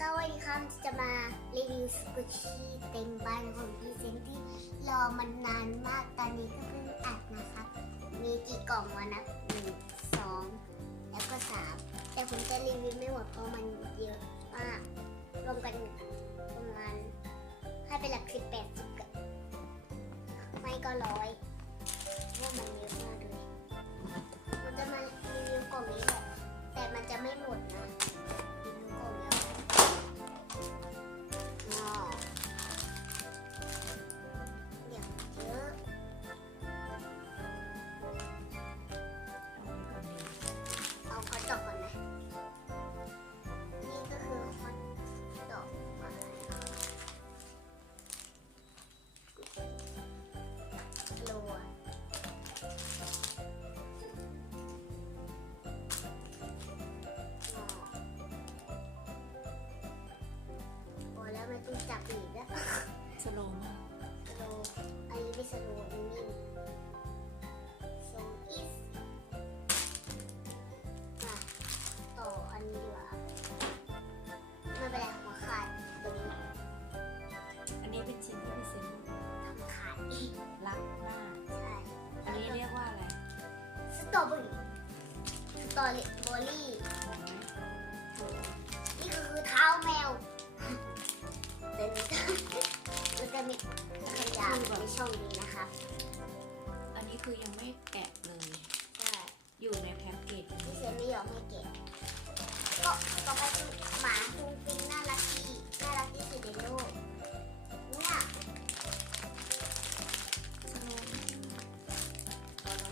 สวัสดีครับจะมารีวิวสกุชชี่เต็มบ้านของพี่เซนที่รอมันนานมากตอนนี้ก็เพิ่งอัดนะครับ มีกี่กล่องวะนะหนึ่งสองแล้วก็สามแต่ผมจะรีวิวไม่หมดเพราะมันเยอะมากรวมกันประมาณให้เป็นหลักสิบแปดสิบไม่ก็ร้อยเพราะว่ามันเยอะมากเลยผมจะมารีวิวกล่องนี้แหละแต่มันจะไม่หมดนะ สโลว์มาก สโลว์อันนี้ไม่สโลว์อันนี้นิ่ม ขยะในช่องนี้นะคะอันนี้คือยังไม่แกะเลยใช่อยู่ในแพ็กเกจพี่เซนไม่ยอมให้เก็บก็ต่อไปคือหมาฟูงฟิงน่ารักที่น่ารักที่สุดในโลกเนี่ยสโลว์ต่อไป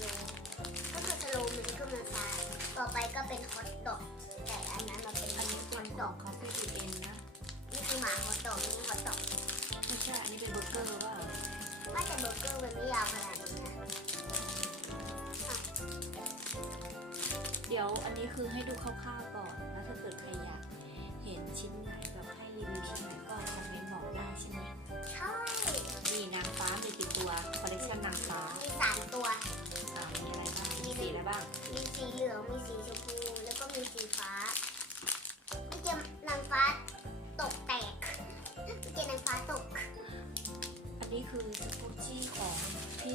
เลยก็คือสโลว์มันก็มาซ้ายต่อไปก็เป็นฮอตดอกแต่อันนั้นมันเป็นอันนี้ฮเป็อนตขดอองกคาเฟ่ดีเอ็นนะนี่คือหมาฮอตดอกนี่ฮอตดอกไม่ ใช่อันนี้เป็นเบอร์เกอร์ว่าไม่แต่เบอร์เกอร์มันไม่ยาวขนาดนี้นะเดี๋ยวอันนี้คือให้ดูคร่าวๆก่อน แล้วถ้าเกิดใครอยากเห็นชิ้นไหนแบบให้รีวิวชิ้นไหนก็คอมเมนต์บอกได้ใช่ไหมใช่นี่นางฟ้ามีกี่ตัวคอลเลคชันนางฟ้ามีสามตัวอ่ามีอะไรบ้างมีสีอะไรบ้าง มีสีเหลือง มีสีชมพู แล้วก็มีสีฟ้า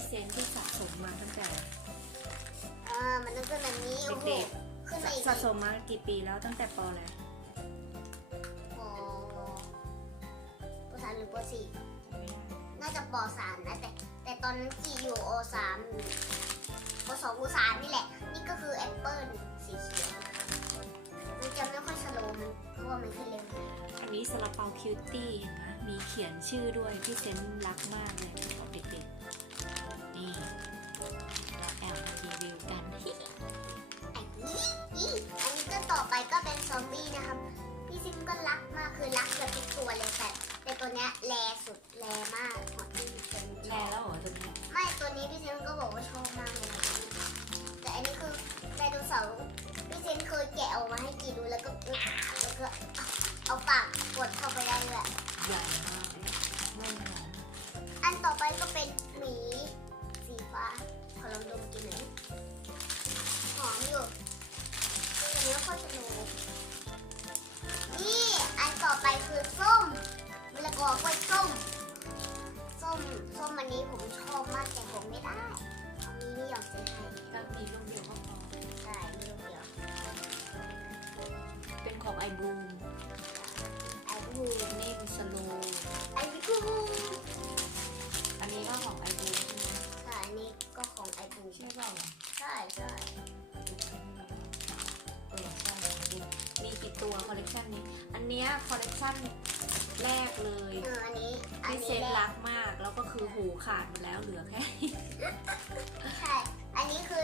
เซนที่สะสมมาตั้งแต่เออมันต้องขึ้นแบบนี้โอ้โหเด็กขึ้นมาอีกสะสมมากี่ปีแล้วตั้งแต่ปอแล้วปปสามหรือปสี่ไม่ได้น่าจะปสามนะแต่แต่ตอนนั้นจีอยู่โอสามปสองปสามนี่แหละ นี่ก็คือแอปเปิลสีเขียวนะคะมันจะไม่ค่อยสโลว์มันเพราะว่ามันขึ้นเร็วอันนี้ซาลาเปาคิวตี้เห็นไหมมีเขียนชื่อด้วยพี่เซนรักมากเลยของเด็ก ก็รักมากคือรักเกือบทุกตัวเลยแต่แต่ตัวเนี้ยแรสุดแรมากของที่พี่ซิมชแลอบแล้วเหรอตัวนี้ไม่ตัวนี้พี่ซิมก็บอกว่าชอบมากเลยนะแต่อันนี้คือไดโนเสาร์พี่ซิมเคยแกะออกมาให้กีดูแล้วก็งาบแล้วก็เอาปากกดเข้าไปได้เลยอะ ใหญ่ สโลไอ้บูอันนี้ก็ของไอบูมใช่อันนี้ก็ของไอ้บูใช่เปล่าใช่ใช่เออใช่มีกี่ตัวคอลเลคชันนี้ อันเนี้ยคอลเลคชันแรกเลยเอออันนี้อันพี่เซนี้นแหละรักมาก แล้วก็คือหูขาดหมดแล้วเหลือแค่ใช่ อันนี้คือ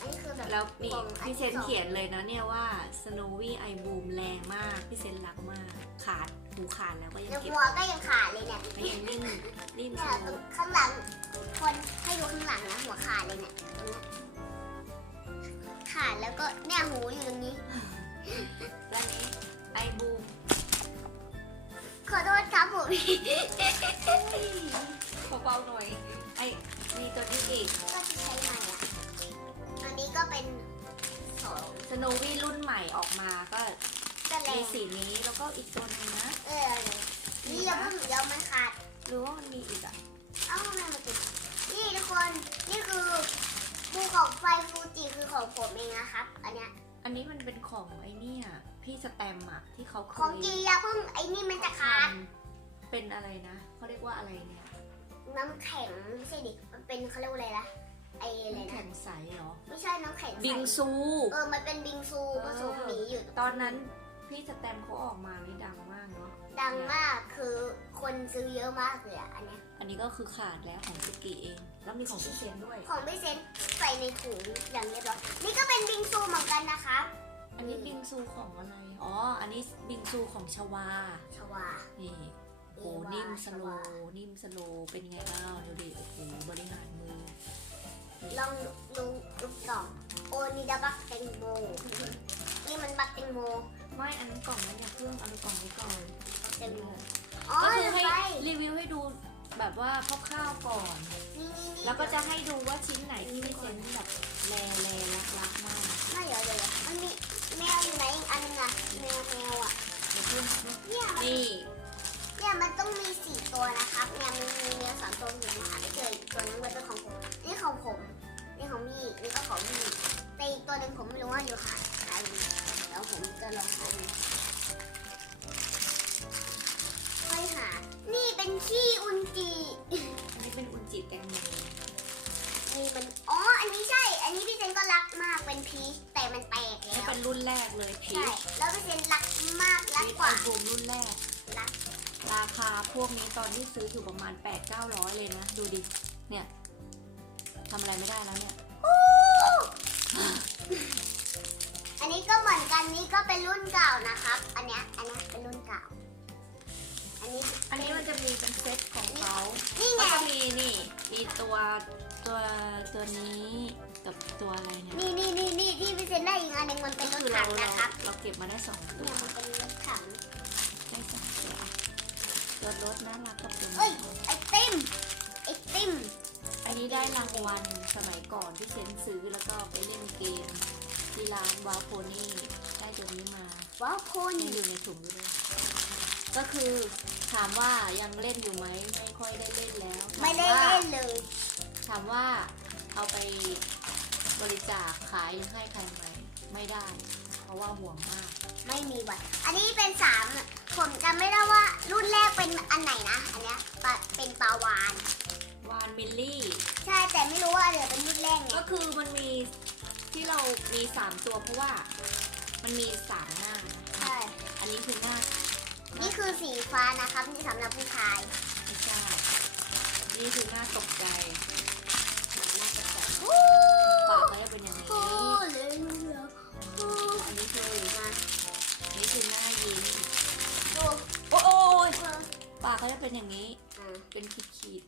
อันนี้คือแบบแล้วนี่ของอัพี่เซนที่สอง เขียนเลยนะเนี่ยว่า Snowy I Boom แรงมาก พี่เซนรักมาก ขาด หูขาดแล้วก็ยังแล้วเก็บหัวก็ยังขาดเลยเนี่ยไม่ยังนิ่มนิ่มเนี่ยตรงข้างหลัง คนให้ดูข้างหลังนะหัวขาดเลยเนี่ยตรงเนี้ยขาดแล้วก็เนี่ยหูอยู่ตรงนี้ แล้วนี้ I Boom ขอโทษครับผมเบาๆหน่อย ไอมีตัวนี้อีก ก็จะใช้ใหม่อะอันนี้ก็เป็นสอง Snowy รุ่นใหม่ออกมาก็ จะแรมีงสีนี้แล้วก็อีกตัวหนึงนะ เออนี่อย่าเพิ่งเดี๋ยวมันขาด หรือว่ามันมีอีกอะ เอ้าทำไมมันติดนี่ทุกคนนี่คือภูเขาไฟฟูจิคือของผมเองนะครับ อันเนี้ยอันนี้มันเป็นของไอ้เนี่ยพี่สแตมป์อะที่เขาเคยของจีอย่าเพิ่งไอ้นี่มันจะขาดทำเป็นอะไรนะ เขาเรียกว่าอะไรเนี่ยน้ำแข็งไม่ใช่ดิ มันเป็นเขาเรียกว่าอะไรนะไอ้อะไรน้ำนะ แข็งใสเหรอ ไม่ใช่น้ำแข็งใสบิงซู เออ มันเป็นบิงซูผสมหมีอยู่ตอนนั้น พี่สแตมป์เขาออกมานี่ดังมากเนาะดังมากคือคนซื้อเยอะมากเลยอะอันเนี้ยอันนี้ก็คือขาดแล้วของสกิเอง แล้วมีของพี่เซนด้วย ของพี่เซนใส่ในถุงอย่างเรียบร้อยนี่ก็เป็นบิงซูเหมือนกันนะคะ อันนี้บิงซูของอะไรอ๋ออันนี้บิงซูของชวาชวานี่โอ้เอวานิ่มสโลชวานิ่มสโลเป็นไงบ้างดูดิโอ้โหบริหารมือลองดูดูกล่องโอนิดาบักแตงโมนี่มันบักแตงโม ไม่อันนั้นกล่องนั้นอย่าเพิ่งเอาในกล่องนี้ก่อนแตงโมอ๋อก็คือลืมให้ไปรีวิวให้ดูแบบว่าคร่าวๆก่อน นี่นี่นี่แล้วก็จะให้ดูว่าชิ้นไหนที่พี่เซนแบบแลแลรักรักมากไม่เดี๋ยวเดี๋ยวเดี๋ยวมันมีแมวอยู่ไหนอีกอันนึงอะแมวแมวอะอย่าเพิ่งเนี่ยมันนี่เนี่ยมันต้องมีสี่ตัวนะครับเนี่ยมีมีแมวสามตัวอยู่ในหาไม่เจออีกตัวนึงมันเป็นของผมนี่ของผมนี่ของพี่นี่ก็ของพี่แต่อีกตัวหนึ่งผมไม่รู้ว่าอยู่หาหาอยู่เดี๋ยวผมจะลองหาดูค่อยหา นี่เป็นขี้อุนจีอันนี้เป็นอุนจิแตงโมนี่มัน อ๋อ อันนี้ใช่ อันนี้พี่เซนก็รักมากเป็นพีชแต่มันแตกนี่แล้วเป็นรุ่นแรกเลยพีใช่ชแล้วพี่เซนรักมากรักพีชกว่า อัลบูมรุ่นแรก รัก ราคาพวกนี้ตอนที่ซื้ออยู่ประมาณ 8 9 0 0 เลยนะ ดูดิ เนี่ยทำอะไรไม่ได้แล้วเนี่ย นกันนี่ก็เป็นรุ่นเก่านะครับ อันเนี้ย อันเนี้ยเป็นรุ่นเก่า อันนี้ อันนี้มันจะมีเป็นเซตของเขานี่ไง ก็จะมีนี่ มีตัวตัวตัวนี้กับตัวอะไรเนี่ยนี่นี่นี่นี่ที่พี่เซนได้อีกอันหนึงมันเป็นรก็ถคือถัเรางเรานะครับ เราเก็บมาได้สองตัวเนี่ยมันเป็นรถถังได้สองตัวตัวรถน่ารักกับตัวเอ้ย นี้ไอติม ไอติม อันนี้ได้รางวัลสมัยก่อนที่เซนซื้อแล้วก็ไปเล่นเกมที่ร้านวาวโพนี่ ได้ตัวนี้มาว้าวโคยันี่งอยู่ในถุงอยู่เลยก็คือถามว่ายังเล่นอยู่ไหมไม่ค่อยได้เล่นแล้วถาไม่ได้ว่าเล่นเลย ถามว่าเอาไปบริจาคขายหรือให้ใครไหมไม่ได้ เพราะว่าห่วงมาก ไม่มีบัตรอันนี้เป็นสามผมจำไม่ได้ว่ารุ่นแรกเป็นอันไหนนะ อันเนี้ยปลาเป็นปลาวานวานมิลลี่ ใช่แต่ไม่รู้ว่าเดี๋ยวเป็นรุ่นแรกไงก็คือมันมีที่เรามีสามตัวเพราะว่า มันมีสามหน้าใช่อันนี้คือหน้านี่คือสีฟ้านะครับนี่สำหรับผู้ชายไม่ใช่นี่คือหน้าตกใจน่าจะใส่ปากก็จะเป็นอย่างนี้โอ้เลยเหรอโอ้อันนี้คือมาอันนี้คือหน้ายิ้มดูโอ้โอ้ยเออปากเขาจะเป็นอย่างนี้ อ่าเป็นขีดขีด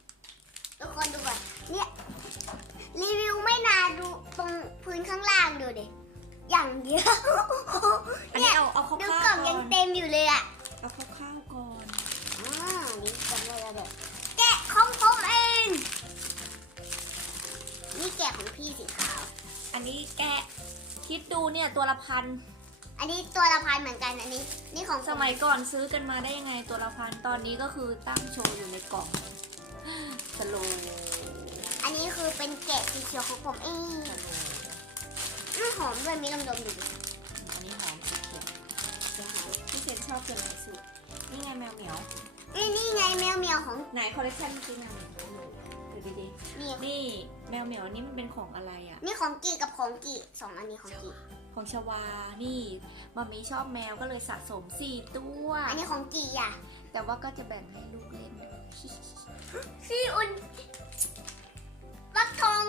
ทุกคนดูก่อนเนี่ยรีวิวไม่นานดูตรงพื้นข้างล่างดูดิ อย่างเยอะๆอันนี้เอาเอาคร่าวดูๆกล่องก่ยัองนเต็มอยู่เลยอะ เอาคร่าวๆก่อนอ่านี่จำได้แล้วเด็กแกะของผมเอง นี่แกะของพี่สีขาว อันนี้แกะคิดดูเนี่ยตัวละพัน อันนี้ตัวละพันเหมือนกันอันนี้ นี่ของผสมัยก่อนซื้อกันมาได้ยังไงตัวละพัน ตอนนี้ก็คือตั้งโชว์อยู่ในกล่องสโลว์อันนี้คือเป็นแกะสีเขียวของผมเอง สโลว์อืมหอมด้วยมีลมดมดูดิอันนี้หอมสีเขียวพี่เซนชอบตัวไหนสุดนี่ไงแมวเหมียว นี่นี่ไงแมวเหมียวของไหนคอลเลคชันจริงแมวเหมียวดูดีนี่ๆนี่แมวเหมียวอันนี้มันเป็นของอะไรอะ นี่ของกีกับของกีสองอันนี้ของกีของชวา นี่มามีชอบแมวก็เลยสะสมสี่ตัว อันนี้ของกีอะ แต่ว่าก็จะแบ่งให้ลูกเล่นพี่อุ่นฟักทอง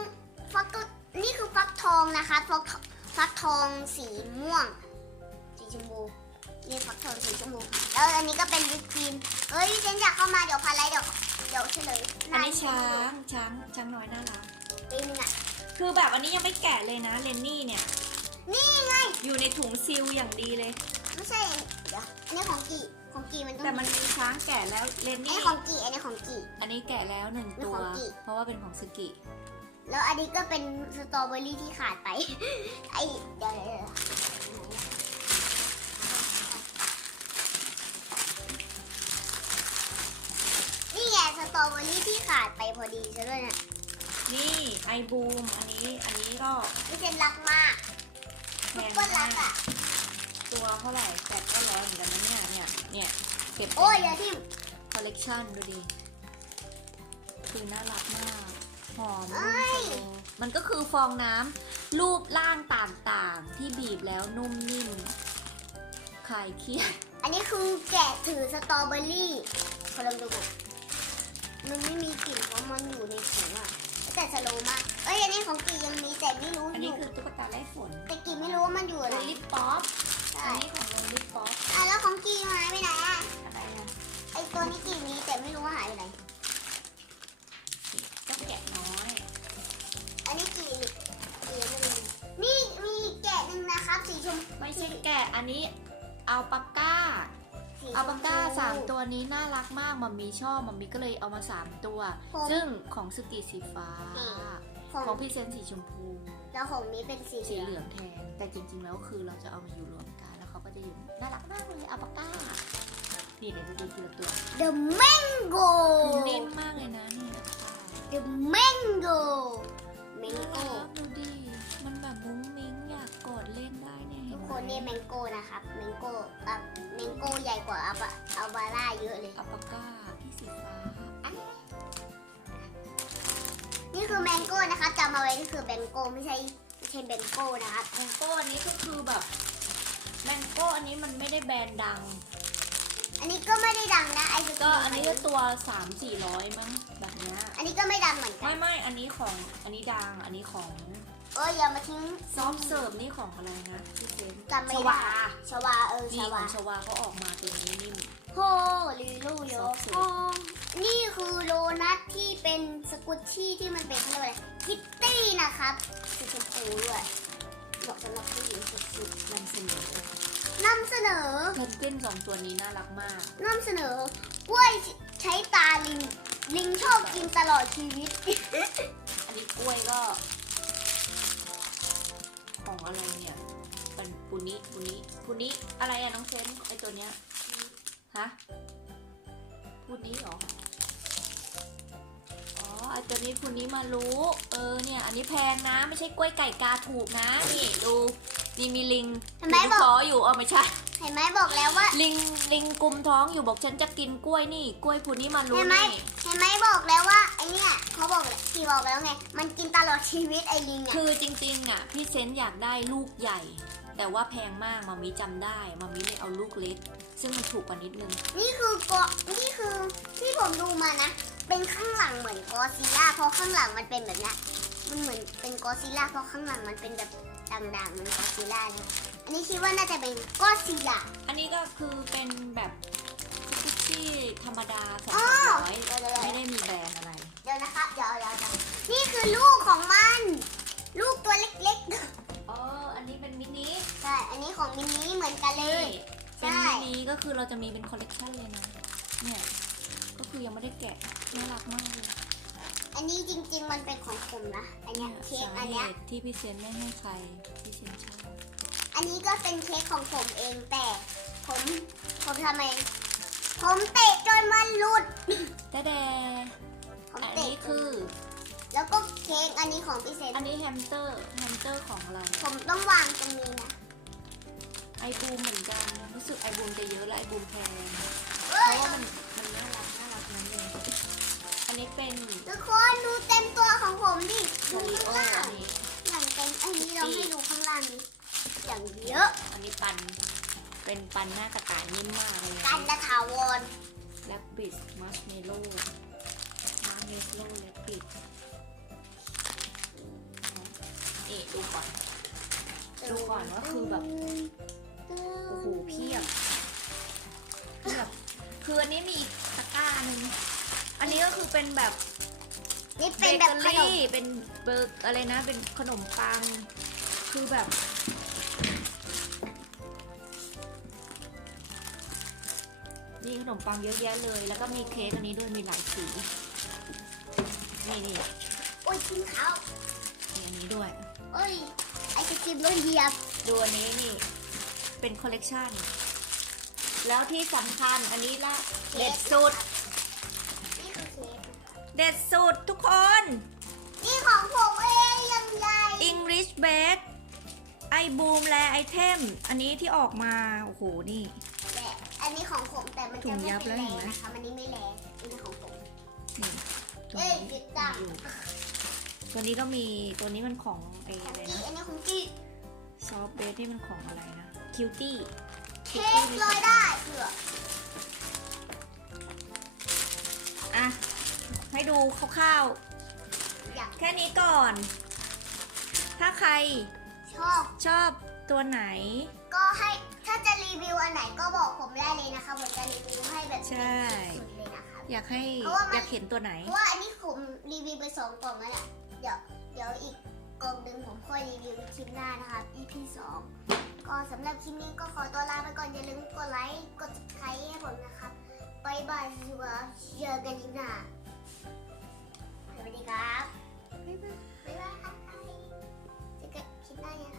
ฟักตัว นี่คือฟักทองนะคะ ฟักฟักทองสีม่วง สีชมพูนี่ฟักทองสีชมพูแล้วอันนี้ก็เป็นวิปครีมเฮ้ยเจนอยากเข้ามาเดี๋ยวพาไลเดี๋ยวเดี๋ยวเฉลยอันนี้ช้างช้างช้างน้อยน่ารักปีนึงอะคือแบบอันนี้ยังไม่แกะเลยนะเลนนี่เนี่ย นี่ไง อยู่ในถุงซิลอย่างดีเลย ไม่ใช่เดี๋ยวอันนี้ของกีของกีมันต้องแต่มันมีช้างแกะแล้วเลนอันนี่นี้ของกีอันนี้ของกีอันนี้แกะแล้วหนึ่งตัวเป็นของกิเพราะว่าเป็นของสกิ แล้วอันนี้ก็เป็นสตรอเบอรี่ที่ขาดไป ไอ้เดี๋ยวนี่ไงสตรอเบอรี่ที่ขาดไปพอดีใช่ด้วยนะนี่ไอบูม อันนี้ อันนี้ก็พี่เจนรักมากแพซุปงเรัมากอะ ตัวเท่าไหร่แปดก็ร้อยเหมือนกันนะเนี่ยเนี่ยเนี่ยเก็บโอ้ยอย่าทิ่มคอลเลกชันดูดิคือน่ารักมาก อมเอ้ยนุ่มสโลว์มันก็คือฟองน้ำรูปร่างต่างๆ ที่บีบแล้วนุ่มนิ่มคลายเครียดอันนี้คือแกะถือสตรอเบอรี่คนลองดูก่อนมันไม่มีกลิ่นเพราะมันอยู่ในถุงอะ แต่สโลว์มาก เอ้ยอันนี้ของกียังมีแต่ไม่รู้อันอนี้ยู่คือตุ๊กตาไล่ฝนแต่กีไม่รู้ว่ามันอยู่โรอะไรลลิปป๊อปใช่ อันนี้ของโรลลิปป๊อปอะแล้วของกีหายไปไหนอะ อะไรนะไอตัวนี้กีมีแต่ไม่รู้ว่าหายไปไหน หนึ่งนะครับสีชมไม่ใช่แกะอันนี้อัลปาก้าสีอัลปาก้าชพูสามตัวนี้น่ารักมากมัมมี่ชอบมัมมี่ก็เลยเอามาสามตัว ผมซึ่งของสกีสีฟ้าของของพี่เซนสีชมพู แล้วของนี้เป็นสีสีเหเหลืลืององแทน แต่จริงๆ แล้วคือเราจะเอามาอยู่รวมกัน แล้วเขาก็จะอยู่น่ารักมากเลยอัลปาก้า นี่เดี๋ยวดูทีละตัวเดอะแมงโก้นิ่มมากเลยนะนี่นะคะเดอะแมงโก้แมงน่าโก้รักดูดิ มันแบบมุ้งมิ้งอยากกอด เล่นได้เนี่ยเห็ทุนกไหมคนนี่แมงโก้นะครับแมงโก้อะแมงโก้ใหญ่กว่าอัลบาอัลบาร่าเยอะเลยอัลปาก้าพี่สีฟ้าอันนี้นี่คือแมงโก้นะครับจำเอาไว้นี่คือแมงโก้ไม่ใช่ไม่ใช่แมงโก้นะครับแมงโก้อันนี้ก็คือแบบแมงโก้อันนี้มันไม่ได้แบรนด์ดัง อันนี้ก็ไม่ได้ดังนะไอศกรีมก็อันนี้ก็ตัว3 4 0 0มั้งแบบเนี้ยอันนี้ก็ไม่ดังเหมือนกัไม่นไม่อันนี้ของอันนี้ดังอันนี้ของ เอออย่ามาทิ้งซอฟเสิร์ฟนี่ของอะไรนะพี่เซนจำไม่ชได้วาชวาเออนี่ชขวาองชวาเขาออกมาตัวนี้นิ่ม โฮลิลูโยซอฟต์โฮนี่คือโดนัทที่เป็นสกุชชี่ที่มันเป็นเขาเรียกว่าอะไรคิตตี้นะครับสีชมพูด้วยเหมาะสำหรับผู้หญิงสุดนำเสนอๆนำเสนอเพนกวินสองตัวนี้น่ารักมาก นำเสนอกล้วยใช้ตาลิง ลิงชอบกินตลอดชีวิต อันนี้กล้วยก็ ของอะไรเนี่ยเป็นปุนิปุนิปุนิอะไรอะน้องเซนไอตัวเนี้ยฮะปุนิเหรออ๋อไอตัวนี้ปุนิมารู้ เออเนี่ยอันนี้แพงนะ ไม่ใช่กล้วยไก่กาถูกนะนี่ดูนี่มีลิงเห็นไหมถืลูบอกล้ออยู่เออไม่ใช่ เห็นไหมบอกแล้วว่าลิงลิงกุมท้องอยู่บอกฉันจะกินกล้วยนี่ กล้วยปุนิมารู้เห็นไหมนี่เห็นไหมบอกแล้วว่าไอเนี่ยเขาบอกที่บอกแล้วไง มันกินตลอดชีวิตไอลิงอะคือจริงๆอะพี่เซนอยากได้ลูกใหญ่ แต่ว่าแพงมากมามิจำได้มามิเลยเอาลูกเล็ก ซึ่งมันถูกกว่านิดนึง นี่คือเกาะนี่คือที่ผมดูมานะ เป็นข้างหลังเหมือนกอซิล่าเพราะข้างหลังมันเป็นแบบเนี้ย มันเหมือนเป็นกอซิล่าเพราะข้างหลังมันเป็นแบบด่างๆเหมือนกอซิล่านะอันนี้คิดว่าน่าจะเป็นกอซิล่าอันนี้ก็คือเป็นแบบคุกกี้ธรรมดาสองอ๋อร้อยเดี๋ยวเดี๋ยวไม่ได้มีแบรนด์อะไร เดี๋ยวนะครับเดี๋ยวเดี๋ยวเดี๋ยวนี่คือลูกของมัน ลูกตัวเล็กอ๋ออันนี้เป็นมินิๆใช่อันนี้ของมินนี่เหมือนกันเลยใช่เป็นมินิก็คือเราจะมีเป็นคอลเลกชันเลยนะเนี่ยก็คือยังไม่ได้แกะน่ารักมากเลย อันนี้จริง ๆ มันเป็นของผมนะ อันเนี้ยเค้กสาอันเหเนี้ยตุที่พี่เซนไม่ให้ใครพี่เซนชอบอันนี้ก็เป็นเค้กของผมเองแต่ ผมผมทำไม ผมเตะจนมันหลุด แต่แดผมอันเตะนี้คือ แล้วก็เค้กอันนี้ของพี่เซนอันนี้แฮมสเตอร์แฮมสเตอร์ของอะไรผมต้องวางตรงนี้นะไอบูมเหมือนกัน รู้สึกไอบูมจะเยอะและไอบูมแพงเพเอ้ยราะว่ามัน อันนี้เป็นทุกคนดูเต็มตัวของผมดิโซดูริโอข้างล่างอันนี้อย่างเต็มอันนี้เราให้ดูข้างล่างนี้อย่างเยอะอันนี้ปัน เป็นปันหน้ากระต่ายนิ่มมากเลยกันดาถาวรแลบบิสมัชเมโล่มาร์เมสโล่แลบบิสนี่ดูก่อน ดูก่อนว่าคือแบบ โอ้โหเพียบเพียบคืออันนี้มีอีกตะกร้าหนึ่ง อันนี้ก็คือเป็นแบบนี่เบเป็นเกแบบอขนมรี่เป็นเบอร์อะไรนะ เป็นขนมปัง คือแบบ มีขนมปังเยอะแยะเลย แล้วก็มีเค้กอันนี้ด้วยมีหลายสีนี่นี่โอ้ยทิ้งเขามีอันนี้ด้วยเอ้ยไอศครีมโดนเหยียบดูอันนี้นี่ เป็นคอลเลกชันแล้วที่สำคัญอันนี้ละเด็ดสุด เค้กเด็ดสุดทุกคน นี่ของผมเองยังใหญ่ English Bake ไอบูมแลไอเทม อันนี้ที่ออกมา โอ้โห นี่ แต่อันนี้ของผมแต่มันถุจะงไม่ยับเป็นแล้วแรเห็นงไหม นะคะมันนี้ไม่แรงอันนี้ของผมนี่ตัวเอ้ยนี้ผิดต่างอยู่ตัวนี้ก็มีตัวนี้มันของไอของอะไรกี้นะ อันนี้ของกี้ซอฟเบสนี่มันของอะไรนะ คิวตี้ เค้กลอยได้เผื่ออะ ให้ดูคร่าวอยากๆแค่นี้ก่อน ถ้าใครชอบชอบตัวไหน ก็ให้ถ้าจะรีวิวอันไหนก็บอกผมได้เลยนะคะผมจะรีวิวให้แบบใช่สุดๆเลยนะคะอยากให้เพราะว่ามันอยากเห็นตัวไหนเพราะว่าอันนี้ผมรีวิวไปสองกล่องแล้วแหละเดี๋ยวเดี๋ยวอีกกล่องหนึ่งผมค่อยรีวิวคลิปหน้านะครับ EP สองก็สำหรับคลิปนี้ก็ขอตัวลาไปก่อนอย่าลืมกดไลค์กด subscribe ให้ผมนะครับบ๊ายบายสวัสดีเจอกันคลิปหน้า สวัสดีครับ บ๊ายบาย บ๊ายบายครับเจอกันคิดหน้านะ